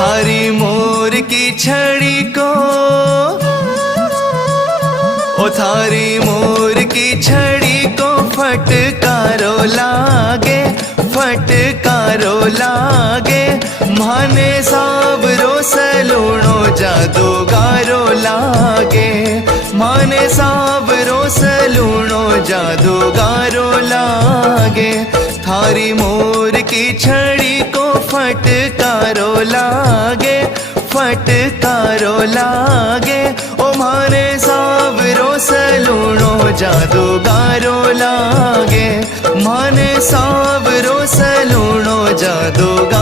थारी मोर की छड़ी को, ओ थारी मोर की छड़ी को फटकारो लागे, फटकारो लागे। माने सावरो सलूणो जादूगारो लागे, माने सावरो सलूणो जादूगारो लागे। थारी मोर की छड़ी को फटकारो लागे, फटकारो लागे। ओ माने सावरो सलूणो जादूगारो लागे, माने सावरो सलूणो जादूगारो